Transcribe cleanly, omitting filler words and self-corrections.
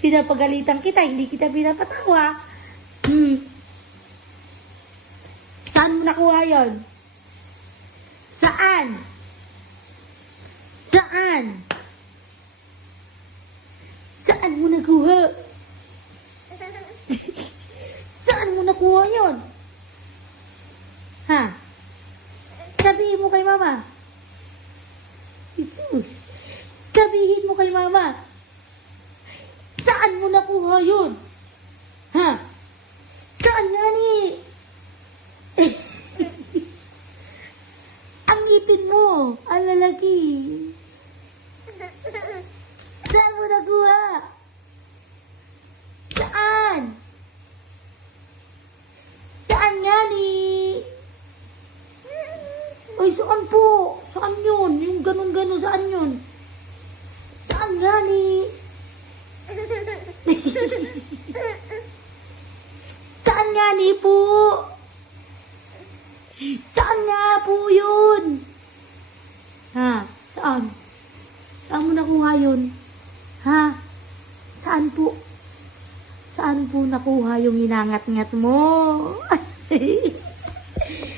Pinapagalitan kita, hindi kita pinapatawa. Saan mo nakuha yon? Saan? Saan? Saan mo nakuha? Saan mo nakuha yon? Ha? Sabihin mo kay mama. Jesus. Sabihin mo kay mama. Saan mo nakuha yun? Ha? Saan nga ni? Ang ngipin mo, ang lalaki. Saan mo nakuha? Saan? Saan nga ni? Ay, saan po? Saan yun? Yung ganun-ganun, saan yun? Saan nga ni? Saan nga ni po? Saan nga po yun? Ha? Saan? Saan mo nakuha yun? Ha? Saan po? Saan po nakuha yung hinangat-ngat mo?